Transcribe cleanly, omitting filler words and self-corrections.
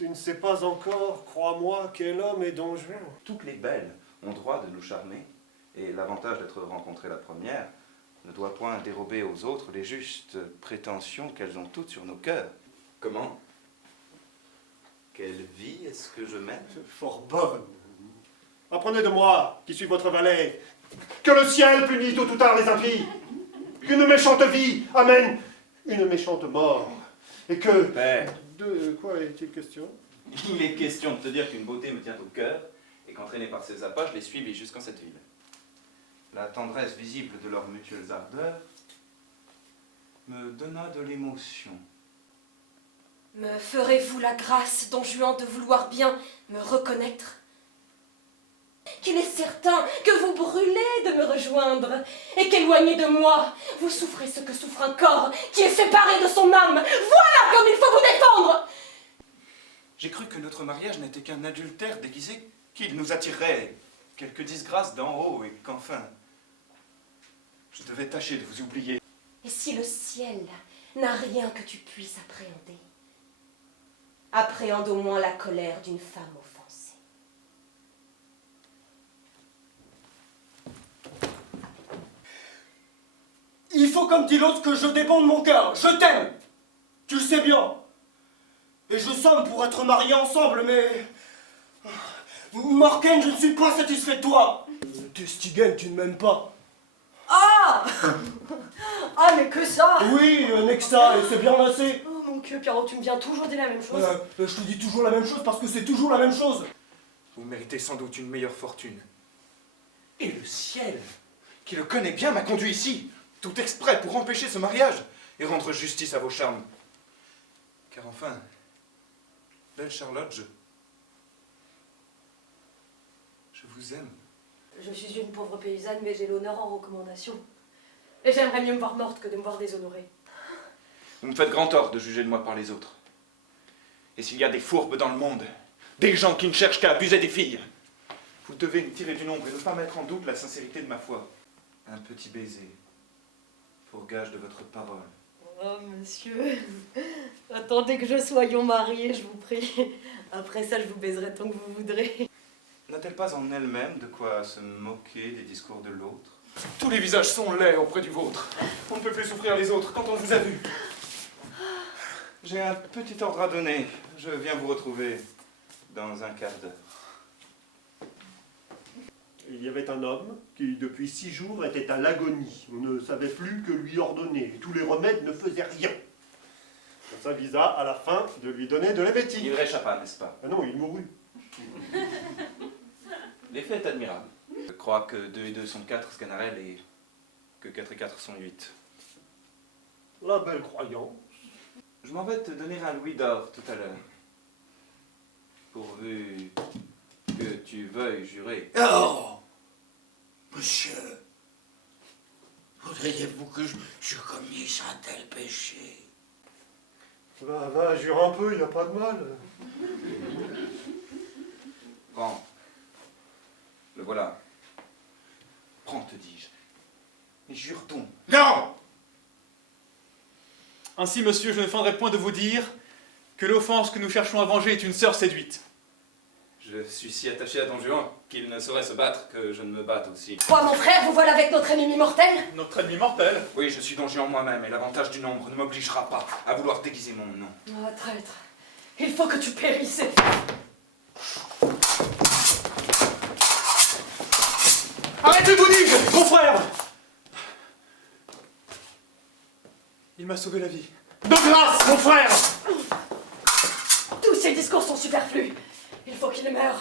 Tu ne sais pas encore, crois-moi, quel homme est Don Juan. Toutes les belles ont droit de nous charmer, et l'avantage d'être rencontrées la première ne doit point dérober aux autres les justes prétentions qu'elles ont toutes sur nos cœurs. Comment? Quelle vie est-ce que je mène? Fort bonne. Apprenez de moi, qui suis votre valet, que le ciel punit tôt ou tard les impies, qu'une méchante vie amène une méchante mort, et que... Père, De quoi est-il question? il est question de te dire qu'une beauté me tient au cœur, et qu'entraîné par ses appas, je les suivis jusqu'en cette ville. La tendresse visible de leurs mutuelles ardeurs me donna de l'émotion. Me ferez-vous la grâce, Don Juan, de vouloir bien me reconnaître? Qu'il est certain que vous brûlez de me rejoindre, et qu'éloigné de moi, vous souffrez ce que souffre un corps qui est séparé de son âme. Voilà comme il faut vous défendre! J'ai cru que notre mariage n'était qu'un adultère déguisé, qu'il nous attirerait quelque disgrâce d'en haut, et qu'enfin, je devais tâcher de vous oublier. Et si le ciel n'a rien que tu puisses appréhender, appréhende au moins la colère d'une femme offensée. Il faut, comme dit l'autre, que je dépende mon cœur. Je t'aime. Tu le sais bien. Et je somme pour être mariés ensemble, mais... Morken, je ne suis pas satisfait de toi. Testigen, tu ne m'aimes pas. Ah! Ah, mais que ça! Oui, Nexa, et c'est bien assez. Oh mon Dieu, Pierrot, tu me viens toujours dire la même chose. Je te dis toujours la même chose parce que c'est toujours la même chose. Vous méritez sans doute une meilleure fortune. Et le ciel, qui le connaît bien, m'a conduit ici, tout exprès pour empêcher ce mariage et rendre justice à vos charmes. Car enfin, belle Charlotte, je vous aime. Je suis une pauvre paysanne, mais j'ai l'honneur en recommandation. Et j'aimerais mieux me voir morte que de me voir déshonorée. Vous me faites grand tort de juger de moi par les autres. Et s'il y a des fourbes dans le monde, des gens qui ne cherchent qu'à abuser des filles, vous devez me tirer du nombre et ne pas mettre en doute la sincérité de ma foi. Un petit baiser, pour gage de votre parole. Oh, monsieur, attendez que je soyons mariés, je vous prie. Après ça, je vous baiserai tant que vous voudrez. N'a-t-elle pas en elle-même de quoi se moquer des discours de l'autre? Tous les visages sont laids auprès du vôtre. On ne peut plus souffrir les autres quand on vous a vu. J'ai un petit ordre à donner. Je viens vous retrouver dans un quart d'heure. Il y avait un homme qui, depuis 6 jours, était à l'agonie. On ne savait plus que lui ordonner. Tous les remèdes ne faisaient rien. On s'avisa à la fin de lui donner de la Il bêtise. réchappa, n'est-ce pas? Ah non, il mourut. L'effet est admirable. Je crois que 2 et 2 sont 4, Sganarelle, et que 4 et 4 sont 8. La belle croyance. Je m'en vais te donner un louis d'or tout à l'heure. Pourvu que tu veuilles jurer. Oh, monsieur, voudriez-vous que je commisse un tel péché? Va, jure un peu, il n'y a pas de mal. Prends. Le voilà. Prends, te dis-je. Mais jure donc. Non! Ainsi, monsieur, je ne feindrai point de vous dire que l'offense que nous cherchons à venger est une sœur séduite. Je suis si attaché à Don Juan qu'il ne saurait se battre que je ne me batte aussi. Quoi, mon frère, vous voilà avec notre ennemi mortel? Notre ennemi mortel. Oui, je suis Don Juan moi-même, et l'avantage du nombre ne m'obligera pas à vouloir déguiser mon nom. Ah, traître, il faut que tu périsses. Arrêtez-vous, dis-je, mon frère! Il m'a sauvé la vie. De grâce, mon frère! Tous ces discours sont superflus. Il faut qu'il meure.